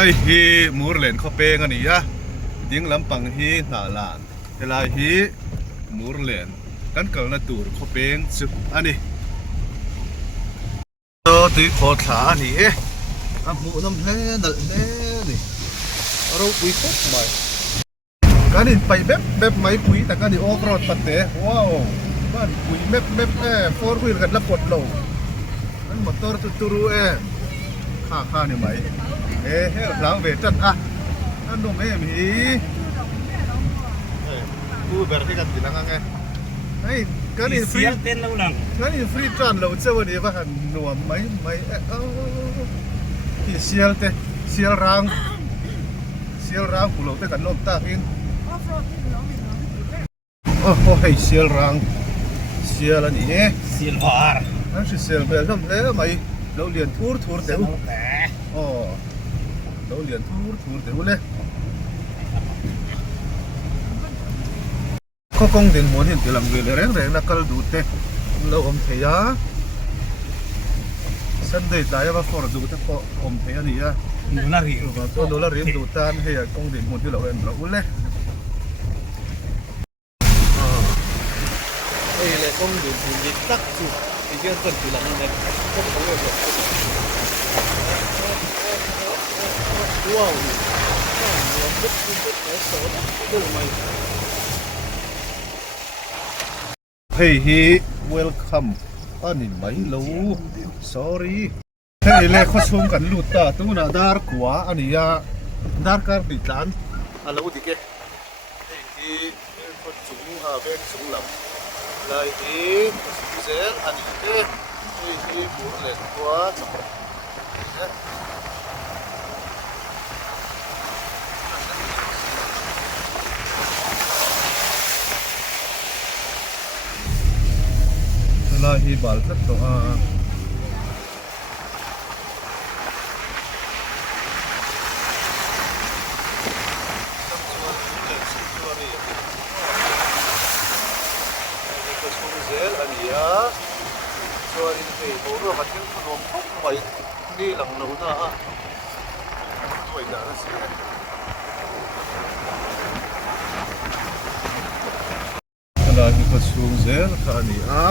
hi murlen kho pe nga ni ya ding lampang hi na lan helai hi murlen kan kal na tur kho peng chu ani to ti kho thla ani e a mu nam hle dal hle ni ro pui khop mai kan in pai bep mai pui ta kan ni off road patte wow ban pui mep e four wheel kan la pot lo nan motor tu turu e kha ni mai e he lang ve chat a an no me miกูแบบที่กันติลังไงไอ้ก็นี่ฟรีเต้นแล้วลังก็นี่ฟรีทรานเราเจ้าวันนี้ว่าหันหน่วมไหมที่เชียร์เตะเชียร์รังกูเราเตะกันลมตาพินโอ้โหให้เชียร์รังเชียร์แล้วนี่เชียร์บาร์นั่นคือเชียร์แบบนั้นเลยไหมเราเรียนทัวร์เดี๋ยวอ๋อเราเรียนทัวร์เดี๋ยวเลยข้อกงเดินหมดเห็นตีลังเวลแรงนักกลดูเตะเราอมเทียสันเดย์ได้ว่าฟอร์ดูเตะก็อมเทียนี่อะนูน่ารีว่าตัวนูน่ารีดูตานเฮียกงเดินหมดที่เราเห็นเราอุ้นเลยเฮ้ยเลยกงเดินหมดยิ่งตักจุดที่เยอะเกินตีลังเลยก็ต้องเลยว้าวเนี่ยมันเป็นไอ้โซ่ดูไหมHey, welcome. Ani mai lo. Sorry. Hey, le kho sum kan luta tu na dar kwa ani ya. Dar kar ti tlan. Alo di ke. Hey, hi kho chung ha ve chung lam. Lai hi zel ani ke. Hey, hi bu le kwa. là hi bal thắt to a zel ania chuan in hei bo ro ka thil phunom khop mai ni lang lo na a toi da na se là hi ka chung zel ka ni a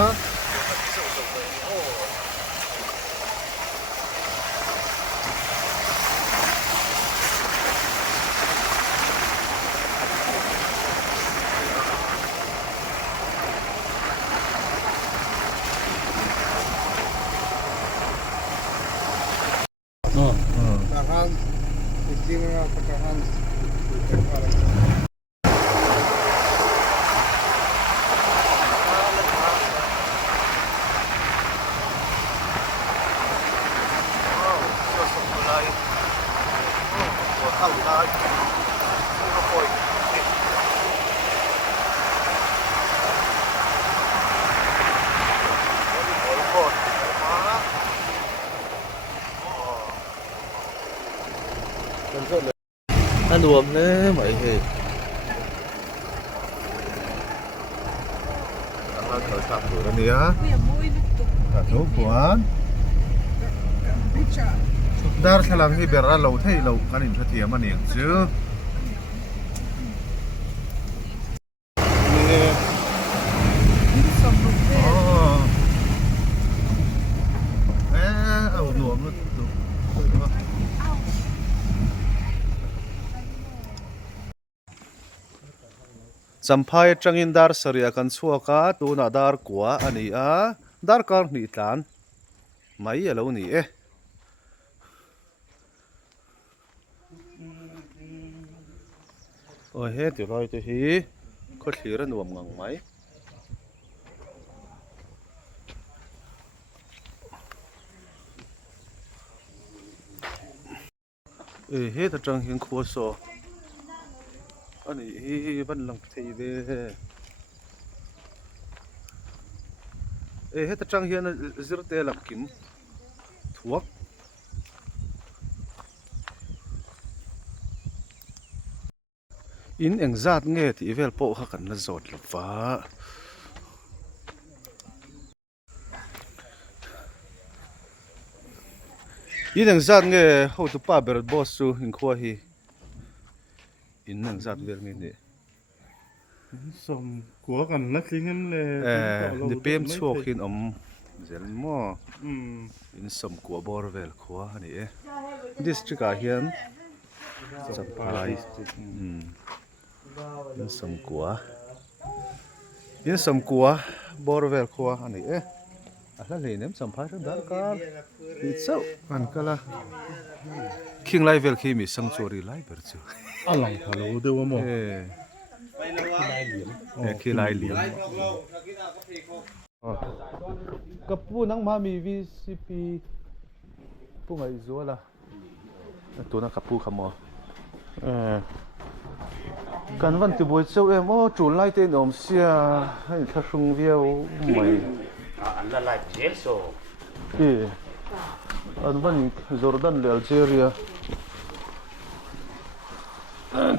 nó đùm nữa mọi người ăn thở sạp rồi đó nè cả số quán dar salang hi berra lo thei lo kanin thathiam ani chu Sampai trangin dar saria kan suaka tu na dar kwa ani a dar kar ni tlan mai alo ni e oi he ti roi te hi kho thlir nuam ngang mai he ta trang hin khuwa so ani hi ban lang thei ve he ta trang hian zirte lam kim thuak in engzat nge ti vel po kha kan na zot lova อีนังจัดเงี้ยเขาตุป้าเบิร์ดบอสซูอินขวาฮีอินนังจัดเวลงี้เนี่ย som của gần nó khi ngâm lệนี่เพิ่มช่วกินเจลมอ ừ อินสมกัวบอร์เวลขวานี่ดิสตริกาเฮียนจับพายอินสมกัวบอร์เวลขวานี่อะไรเนี่ยสัมภาษณ์ดังกันดิเจ้ามันก็ละคิงไลเวลคีมีสังจวรีไลเวลจู อะไรพอรู้ด้วยว่าหมด คือลายเหลี่ยมกับผู้นังมามี VCP ผู้ไงจัวล่ะตัวนักกับผู้ขโมยกันวันที่บวยเจ้าจูไล่เต้นอมเสียให้ทะลุงเวียวไม่อันละลายเจลโซอันวันจอร์แดนหรืออัลจีเรีย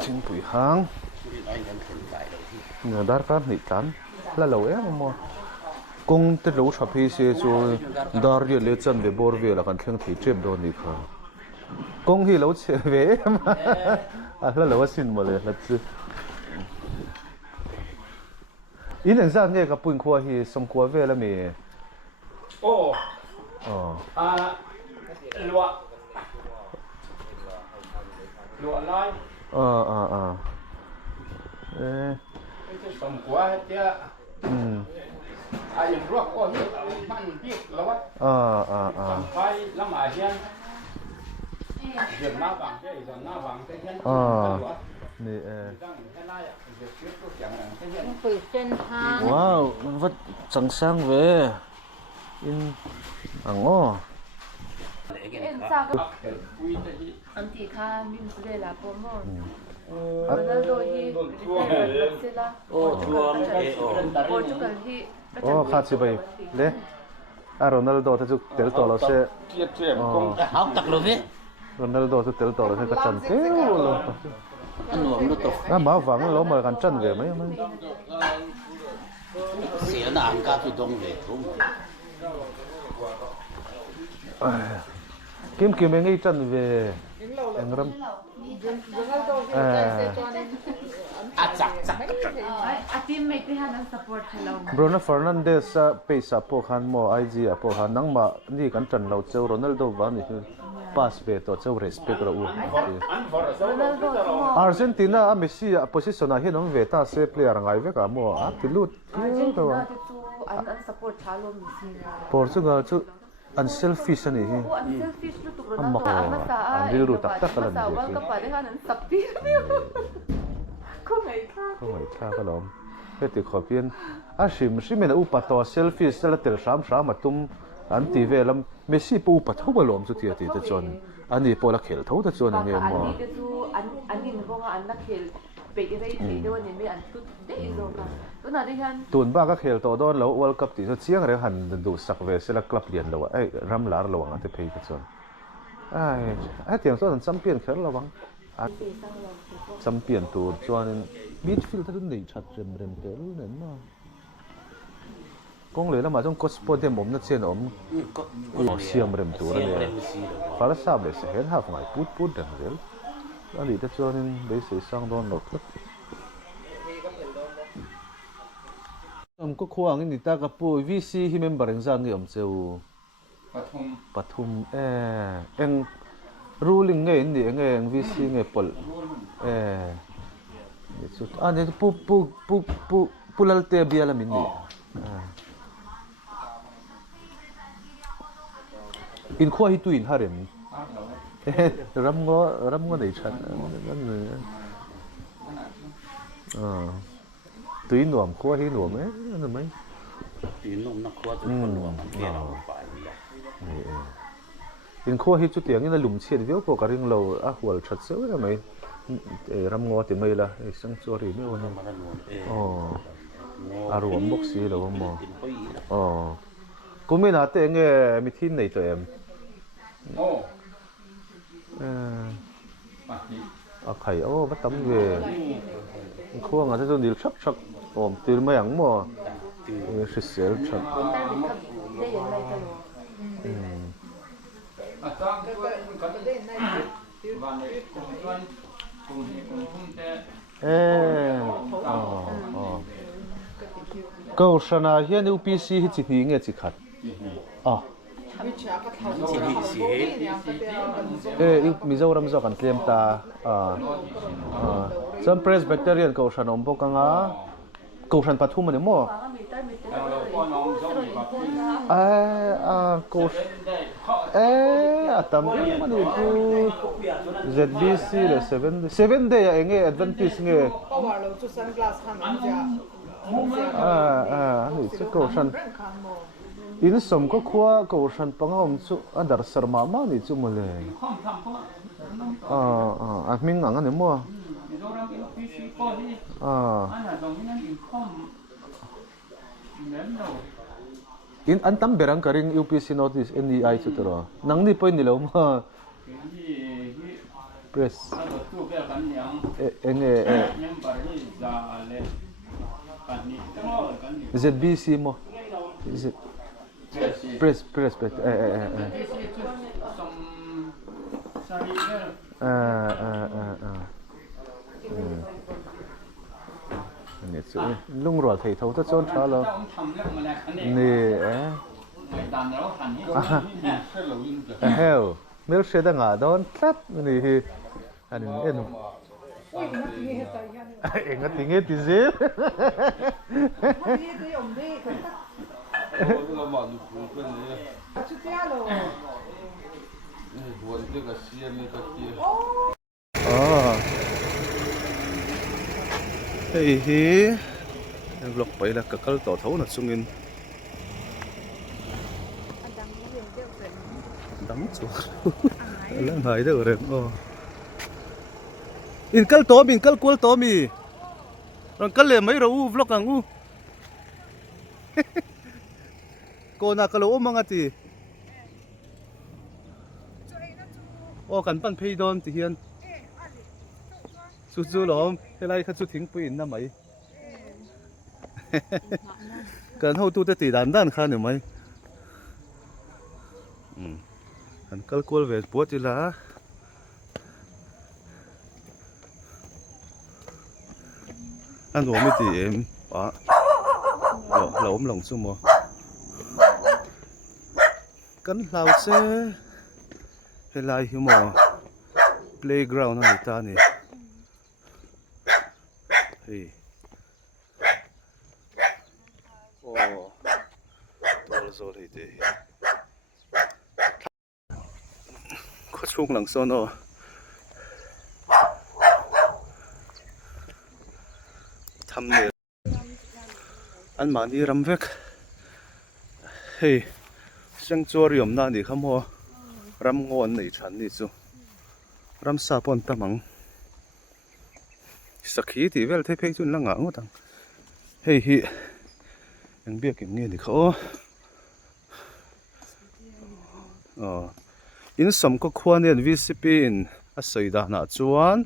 ทิ้งปุ๋ยหางเนื้อดาร์กันหิตันแล้วเรามั่วกงติดรู้ชอบพี่เสียจูดาร์เรียเลจันเดบอร์เวลกันเที่ยงที่เจ็บโดนอีกครับกงที่เราเชื่อเว้ยแล้วเราสินมาเลยแล้วจีอีหนึ่งสักเนี่ยกับปุ่นขวาที่สมขวาเวลมีโอ้ลัวน้อยไม่ใช่สมกัวเจ้าอย่างรวกก็เยอะมันยิ่งแล้วว่าสัมไฟละหมาเชียนเดือดหน้าบังเจ้าอีกหน้าบังเจ้านี่ฝึกเส้นทางว้าวมันวัดสังสังเว้ยอินอ่างอ้ออันที่ข้ามิมสุดละโปรโมทแล้วโดยที่เสร็จละโอ้ช่วงโปรตุเกสที่โอ้ข้าสิไปเลยโรนัลโดถ้าจุกเตลต่อเราเสียเอาตักเลยพี่โรนัลโดถ้าเตลต่อเราเสียก็จันเที่ยวเลยอันหนุ่มนุ่ตกมาฟังเรามากันจันเว้ยไหมเสียหน้าอังกาที่ตรงเลยทุ่มกิมเองไอ้จันเว้ยเอ็งรำจักอาทิตย์ไม่ได้หานังสปอร์ตให้เราบรูโน่เฟอร์นันเดสไปสับพวกฮันโมไอจีพวกฮันนังมานี่กันจันเราเจ้าโรนัลโดวานี่คือพาสเวตัวเจ้าเรสเปกเราอุ้มอาร์เจนตินาเมสซี่โพสิชันอาเห็นน้องเวต้าเซเพลย์อะไรเวกับมัวติลุดอาร์เจนตินาอันสปอร์ตชาลมิสิโปรตุเกสอันเซลฟิชนี่ฮะอันมาอันดิลรูตักตักกันเลยก็ไปได้ขนาดสับปีนี่ก็ไม่ค่าก็ล้อมเพื่อติดขอบเพียนชิมเนี่ยอุปถัมภ์เซลฟิชเซลเตอร์สามมาตุ้มอันที่เวลาเมสซี่ปูอุปถัมภ์ก็ล้อมสุดที่ที่จะจนอันนี้พอละเขลเท่าจะจนอย่างเงี้ยมั้งอันนี้มันก็อันนักเขลไปได้ที่เดียวนี่ไม่อันตุดได้อีกแล้วกันตัวนั้นดิฉันตุนบ้าก็เขลตัวโดนแล้ววอลกับที่เชียงเรื่องหันดูสักเวสแล้วกลับเรียนแล้วว่ารำลาระวังอันที่เพย์ก็จนเตียงส่วนซ้ำเปลี่ยนเขลระวังซ้ำเปลี่ยนตัวจวนมิดฟิลด์ที่นี่ชัดเร็มเตลนั่นมั้งกงเลยแล้วมาจงคอสปอร์ตเดมอมนัดเชียนเสียมเร็มตัวเลยฟาร์ซาเบสเห็นฮาฟไงพูดดังเดียวอันนี้จะจวนเบสสังโดนหลอกก็ควงนี่ตากระปุยวิซีที่มันบริษัทนี่เจ้าปฐุมเอ็งรูลิงเงี้ยนี่เอ็งวิซีเงี้ยปลสุดอันนี้ปูลัลเตบียละมินนี่อินขั้วฮิตุอินฮาเรมรำง้อได้ชัดนั่นเลยตุยหน่วมขั้วฮิหน่วมนั่นไหมตุยหน่วมนักขั้วตุยหน่วมเกี่ยวไปอินขั้วฮิจุดอย่างนี้นะหลุมเชียดเดียวพวกกระดิ่งเราหัวชัดเสียได้ไหมรำง้อที่ไม่ละสังสวรีไม่วันนี้อารมณ์บกสีเราหมอกูไม่น่าเตะเงี้ยมีที่ไหนตัวเอ็มใครบัดตั้มเวขั้วงั้นจะโดนดิลชักตีไม่ยังมั่วสิเสียชัก วันนี้ผมชวนผมพุ่มแต่ câu sana hiền UPC hi chỉ hi nghe chỉ khát Mizoram zo kan tlem ta some Presbyterian câu san om bok anga câu san pathum ani mo câu atam mani tu ZBC le 7 day ya enge Adventist nge ni chu câu san in som ko khua câu san pangom chu adar sarma ma ni chu mole ming ang ani mo in an tam berang karing UPC notice NEI chu tro nang ni point ni lo ma press enge ZBC mo pressนี่สุดลุงรัวไทยเขาจะชนช้าแล้วนี่เฮ้ยไม่รู้เสียดังอ่ะโดนทัดนี่อันนี้เอ็นเอ็งก็ทิ้งเงี้ยที่สิเฮ้ยยังหลอกไปแล้วก็กระต่อเท่านั้นซุ่งินดังสุดแล้วหายได้หรือเปล่าอินกัลโตมีอินกัลกัวโตมีรังกัลเลยไม่รู้วล็อกกังอูโกนักเราโอ้มังอ่ะทีโอ้กันปั้นเพย์ดอนที่เฮียนสู้ๆหรอเฮ้ยไรเขาสู้ทิ้งไปอินน่ะไหมกันเขาตู้จะตีด้านข้าหนึ่งไหมกันกัลกัวเวสปวดจีละอันหัวไม่ตีเอ็มเราหลงซุ่มกันเราเซ่เฮลัยหิมplayground นั่นตานี่เฮ้ยโอ้ตัวละโซ่เลยดิก็ช่วงหลังโซนทำเนี่ยอันมานี่รำเวกเฮ้ยเสียงจัวริยมน่านี่ขโมยรำงอนในฉันนี่จูรำซาปนตะมังสักขีที่เวลเทเพจุนละงางตังเฮ้ยยังเบียกอย่างงี้ดิเขาอินสมก็ควรเนี่ยวิสิปินอาศัยดานาจวน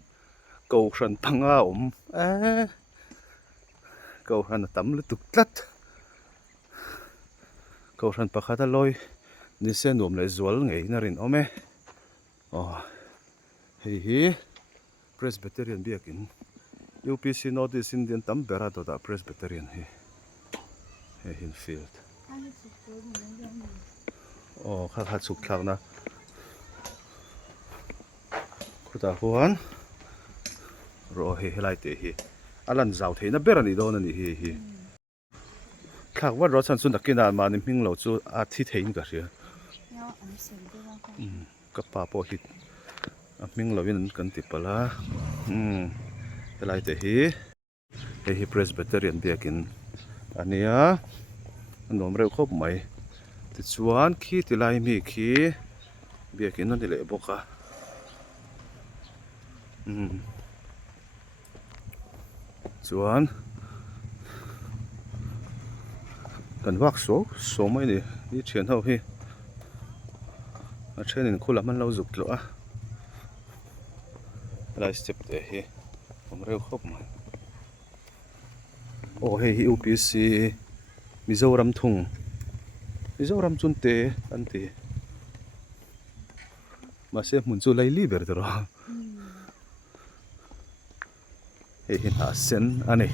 กูฉันพังอากูฉันตั้มลุตุกตัดกูฉันปะขัดลอยนี่เส้นหนุ่มเลยจวลไงนารินเอาไหมเฮ้ย Presbyterian เบียกิน UPC notice in the tam berado da Presbyterian he in field khat suk thak na khuta huan ro he helai te hi alan zau theina berani don ani hi thak wa ro chan chu nakina ma ni ming lo chu a thi thein ka ria ka pa po hi a ming lo win kan ti pala helai te hi Presbyterian biakin ania nom reu khop mai ti chuan khi ti lai mi khi biakin an le boka chuan kan wak so mai ni thian ho hi a thenin khula man lo zuk lo a lai step te hi om reu khop mai hei hi UPC Mizoram thung Mizoram chun te an ti ma se mun chu lai li ber dro he hin ha sen ani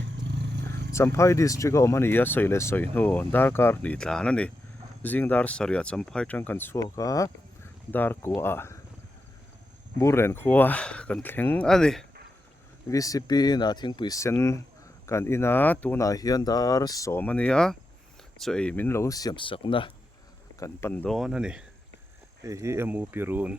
Champhai district o mani ya soile soi no darkar ni tlan ani jingdar saria Champhai tang kan chuaka dar ko a buren khuwa kan thleng ani VCP na thingpui sen kan ina tuna hian dar somania chu ei min lo siam sakna kan pandon ani hi emu pirun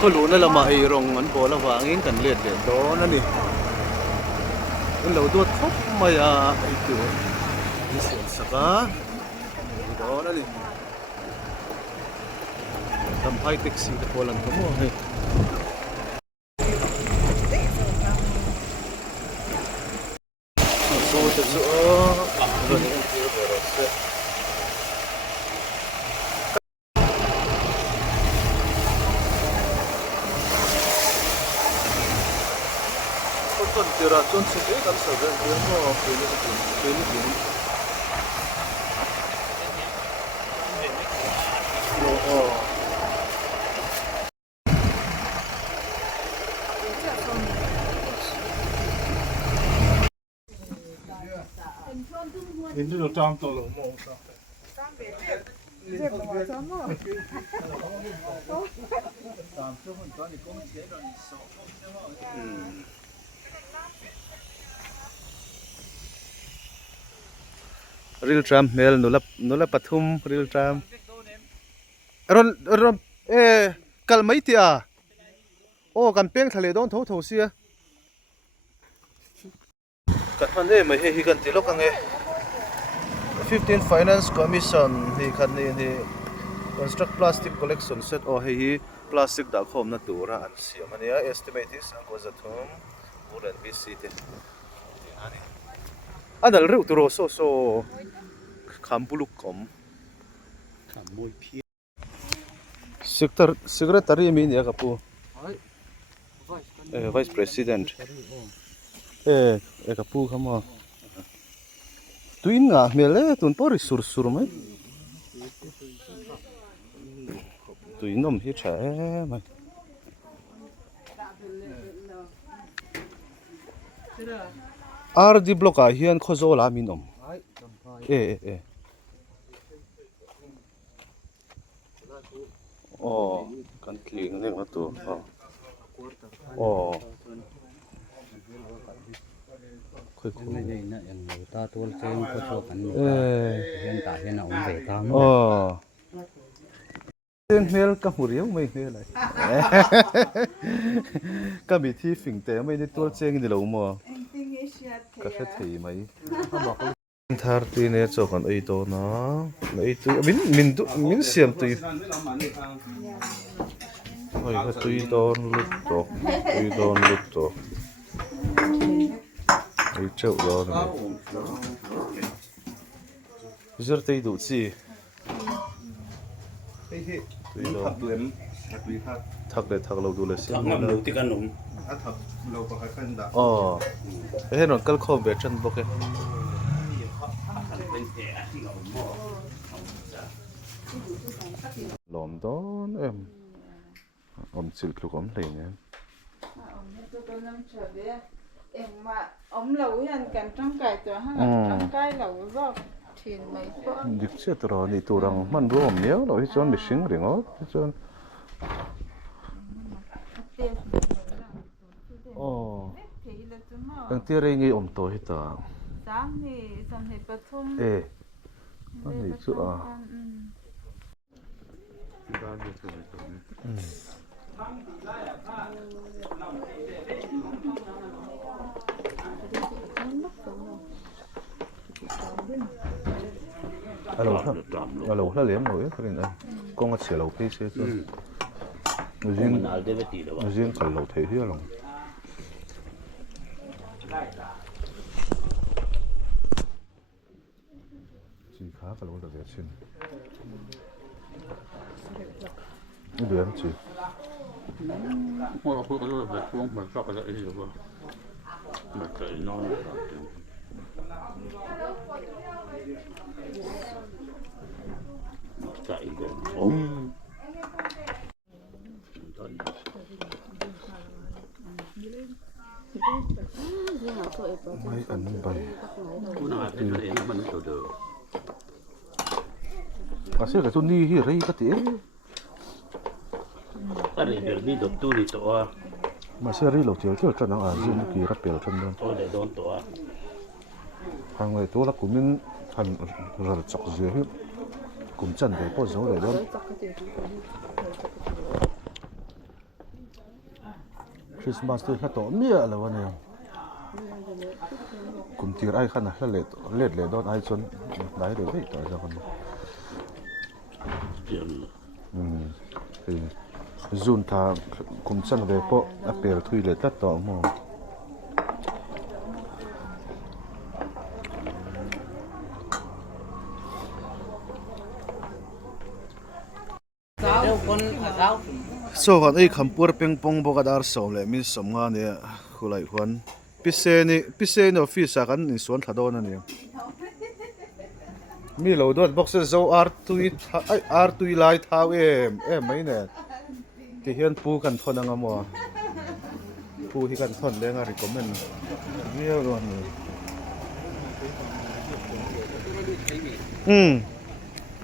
ko lu na lama ei rong an bola wangin kan let le don ani kan lo dot khop maya ai tu ni siam saka don ani Champhai taxi te polan ko mo he so te so ron ni ti ro ro se kon tira chon se te kan sa ren de mo pe ni o Ini lo tam to lo mo sa. Real tram mel nula pathum real tram ron kal mai tia o kan peng thale don tho tho sia kan han e mai hi kan tilok ange 15 finance commission hi khan ni construct plastic collection set o hi plastic da khom na tura an siam ania estimate is an ko zathum uran bct ani adal ru turo so khambuluk kom Môi phía secretary mi ne ka pu vice president ka pu khama tuin nga mele tun por sur mai tuin nom hi cha mai RD block a hian khozola minom kan tling ne ma tu khoi khoi này nè em người ta tuôn trên có chỗ cảnh hiện tại hiện ông về tam tên mel ka huriu mai ne lai ka bi thi phing te mai ni tul cheng ni lo mo ka kha thei mai thar ti ne cho kan ei to na ei tu min siam tu oi ka tu don lut to ei chau do na zir te du chi tu do thak le thak lo du le sim ngầm đầu tiên ăn nấm he non kal khom ve chan bok lom don em chil kluk om le ne ông lẩu ăn cắn trong cáiตัวห้างtrong cái lẩu rồi thìn mấy con dik che tro ni turang man ro om neo lo hi chon mi sing ringo hi chon ang tia re ngi om to hi ta sáng thì xong thì bật thum ani chu a alo hla lem lo e krin a kong a chelo pe se chu zin kal lo thei hi long chỉ khá cả lâu được về trên cái đứa em chỉ ôi tôi có được về xuống mà sao cái gì rồi mà cái nó chạy rồi ไม่อันไป กูน่าจะเห็นมันตัวเดิม อาเซียกับตุนี่ที่ไรก็ตี อะไรเดี๋ยวนี้โดนตู้นี่ตัว มาเซียรีหลอกเจียวเจียวจนน้องอาซิมกี่รับเปลี่ยนจนโดน ตัวเดี๋ยวโดนตัว ทางเลยตัวละกุมินทันรัดจักเจียวกุมจันเดี๋ยวพอจะเลยโดนคริสต์มาสที่ข้าต่อเมียอะไรวะเนี่ยกุมตีไรขนาดเล็ดเลยโดนไอจนได้เลยไม่ต่อจากคน เดี๋ยว ซูนทาคุมสันเวปออเปลทุยเลตัดต่อมอโซ่กันไอ้คำพูดเพียงปงบอกดาร์สมเลยมีสมงานเนี่ยคุไลควันพิเศษนี่ออฟฟิศกันในส่วนทัดอนนี่มีเราด้วยบ็อกซ์โซอาร์ตุยไลท์ท้าไม่เนี่ยที่เห็นปูกันทนงมัวปูที่กันทนเรื่องอะไรก็มันเยอะเลย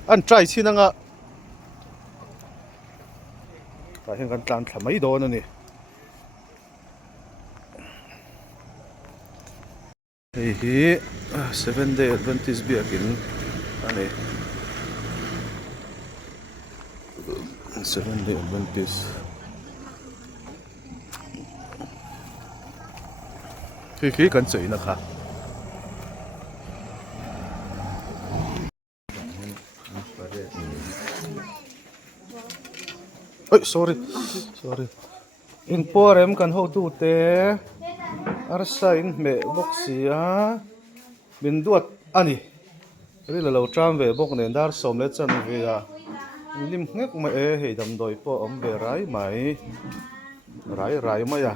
อันใจชินังอ่ะแต่เห็นกันการทำไม่โดนนี่เฮ้ย7 day Adventistเบียกินอันนี้7 day Adventistคือกันสวยนะครับเฮ้ย sorry อินพอร์เอ็มกันhowดูเตะอาร์ไซน์เมบ็อกซี่อ่ะบินดวดอันนี้รีเราทำเวบอกเนี่ยดาร์สมเลจันเวียลิมเงกมาให้ดำโดยพออมเบรายไหมไรไหมอ่ะ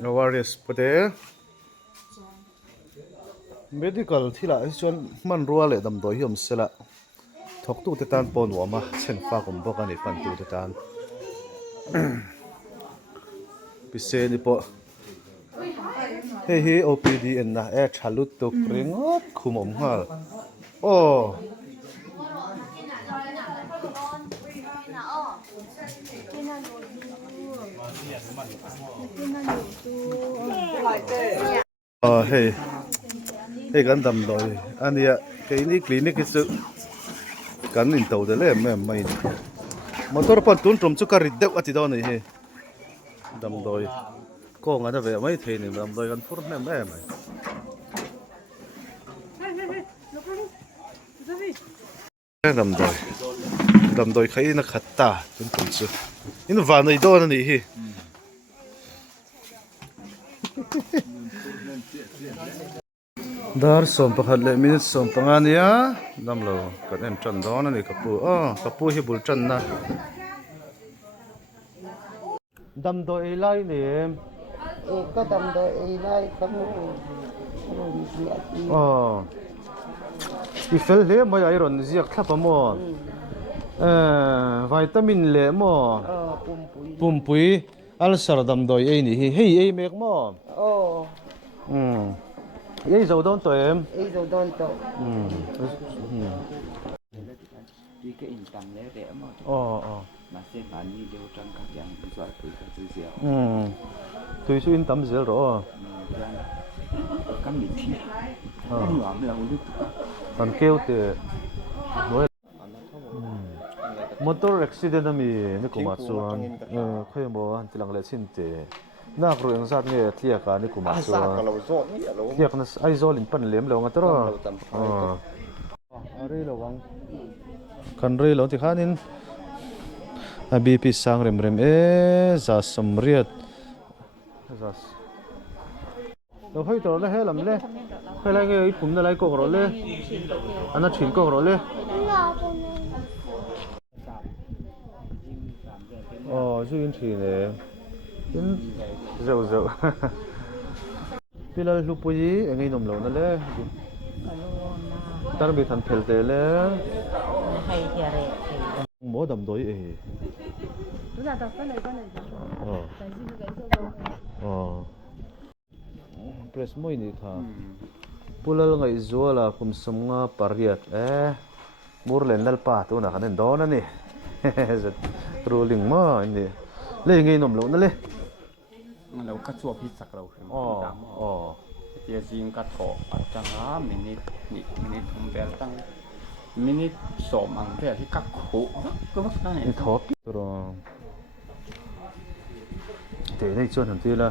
เอาว่าเรื่องประเดี๋ยว medical ที่ละส่วนมันรัวเลยดำโดยยมเสละทกตู้เตตานปนหัวมาเช่นฟ้าผมบอกกันในฟันตู้เตตานพิเศษนี่ปะเฮ้ย OPD เอ็นนะชาลุตตุกเริงคุมอมฮะโอ้เฮ้ยกันดำโดยอันนี้นี่คลินิกคือกันอินเตอร์เดลไม่มอเตอร์ปั่นตุนตรมจุกการิดเด็กอธิดานี่เฮ้ดำโดยก็งั้นจะไม่เทนี่ดำโดยกันพูดไม่ดำโดยใครนักขัดตาจนตุ่นซุอินวานในโดนนี่เฮ้ดาร์สมประคัดเลมินิสมปังอันนี้ดำโลกันเอ็มจันดอนนี่กับปูฮิบุลจันนะดำโดยไล่เนี่ยก็ดำโดยไล่ก็ไม่อีเฟลเล่ไม่ไอรอนเสียขับมั่ววิตามินเล่มั่วปุ่มปุยอัลซาร์ดำโดยนี่เฮ้ยเมกมั่วยี่สิบดอนตัวโดนตัวที่ก็อินตังแล้วแต่หมดมาเส้นผ่านนี้เดียวจังกับอย่างสวยปุ๋ยกับซื้อเสียวตัวช่วยอินตัมเสียหรอก็มีที่หวานเราลึกมันเกี่ยวแต่ด้วยมอเตอร์อุบิเหตุนั้นมีนี่กูมาส่วนค่อยบอกที่หลังเลสินเตนักเรียนสัตว์เนี่ยเที่ยกันนี่กูมาส่วนเที่ยกันไอโซลินปันเหลี่ยมแล้วงั้นตัวอะไรระวังกันเรื่องที่ข้านินบีพีสังเริมจะสมเรียดเราให้ตัวเลยให้ลำเลยให้อะไรเงี้ยผมจะไล่กอกรเลยอันนั้นฉินกอกรเลยช่วยฉินเลยเจ้าพี่เราลูกปุยเอ็งไงนมเรานั่นเลยตอนไปทันเพลเตเลยหมอดำโดย press mo ini tha pulal ngai zuala kum somnga pariat Murlen dal pa tu na kanen dona ni rolling ma ini le ngai nom lo na leเราก็ชัวพิสักเราคือ อ๋อ เจียซิงกัดโถอัดจังมินิทำแบบตั้งมินิสมอังแบบที่กักโขก็ว่าได้ นี่ทบตัวเตะได้จนทันทีละ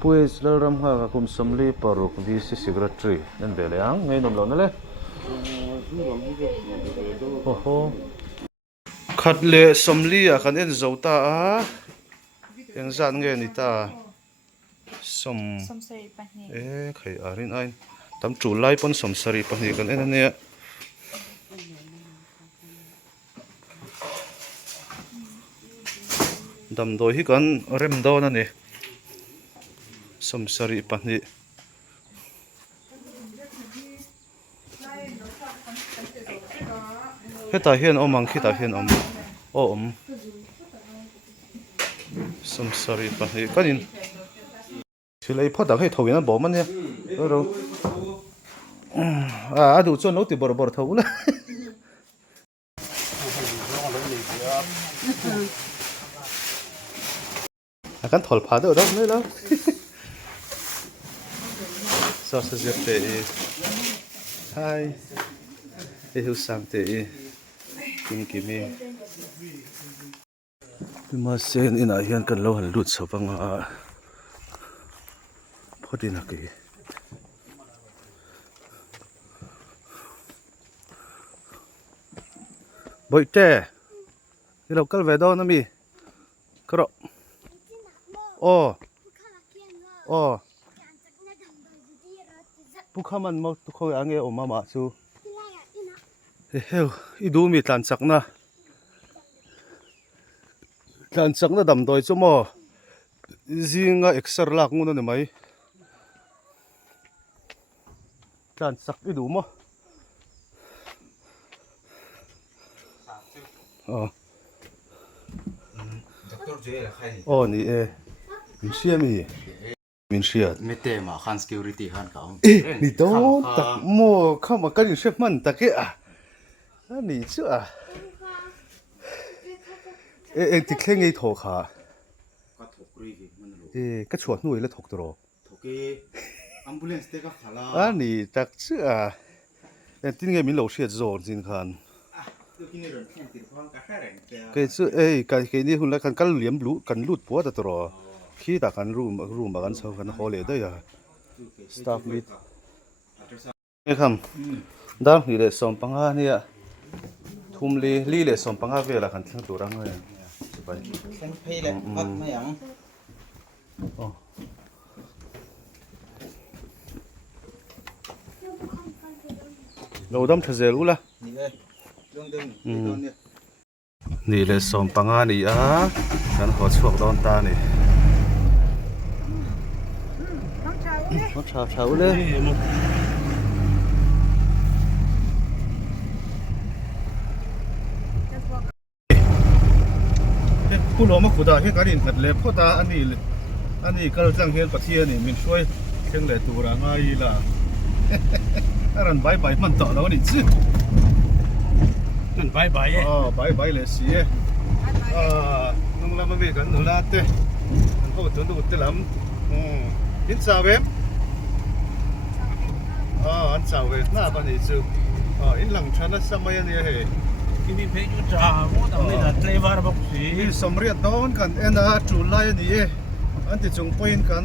pues la ramha ka kum samli paruk vc secretary nan bele ang ngai nom lo na le oho khat le somli a kan en zota a eng zan nge ni ta som sari pahni khai arin ain tam chu lai pon som sari pahni kan en ne dam doi hi kan rem do na ni som sari pahni heta hian omang khita hian om som sari pahni kanin thilai phata khai thawina bo man ya ro adu chon lo ti bor bor thawula akan thol pha do dong nei lo so sa zep te hi hu sam te kimi ma sen ina hian kan lo han lut sawanga phodina ki boite ni lo kal ve do na mi kro Pukhaman mo to ko ange o mama chu heu idu mi tlan chakna dam doi chu mo zinga exer lak ngun ne mai tlan chak idu mo doctor je la khai ni min siami min siat mete ma khan security khan ka ni to tak mo khama kan chef man take ani chu ti khleng ei tho kha ka thok ri gi man lo ka chhuat nuai la thok tro thoke ambulance te ka khala ani tak chu tin nge min lo hriat zor jin khan tu kini ron khen ti phang ka khareng te ke chu ke ni hun la kan kal liam lu kan lut po ta tro khi ta kan room ba kan so kan hole da ya staff meet e kham dar ni le som panga ni ya thum li le som panga ve la kan thang tu rang ngai bai sen phei le mat ma yang lo dam thazel ula ni e long deng ni don ni ni le som panga ni kan ho chuak don ta ni nó chào lênผู้หลวงมาขุดได้การอินขัดเล็บพ่อตาอันนี้ก็จังเฮียนปะเทียนี่มันช่วยเชียงแหล่ตัวง่ายล่ะอันใบมันต่อแล้วนี่ซึนั่นใบใบเลยสิน้องเรามาเวกันหนูลาเต้มันเขาตัวดูดเตล้ำอินซาเวมอันซาเวมหน้าบ้านนี่ซึอินหลังชั้นนั้นสมัยนี้เฮ้ Ini peju jamu tapi dah lebar boksi.สมเรียดต้นกันจุไลนี่อันที่จงpointกัน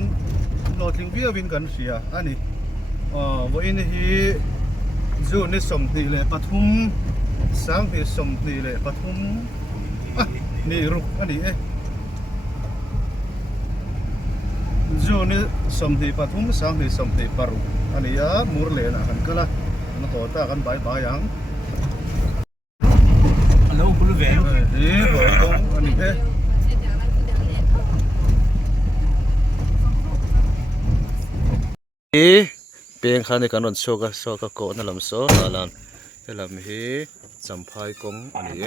โหลดลิงก์วินกันเสียอันนี้วันนี้จูนี่สมตีเลยปฐุมสังที่สมตีเลยปฐุมนี่รุกอันนี้จูนี่สมตีปฐุมสังที่สมตีปารุอันนี้มูร์เลนะกันก็ละนักโทษกันบายยังHello, bulu velo. Ani peng khane kanon soka ko na lam so alam hi champhai kong ani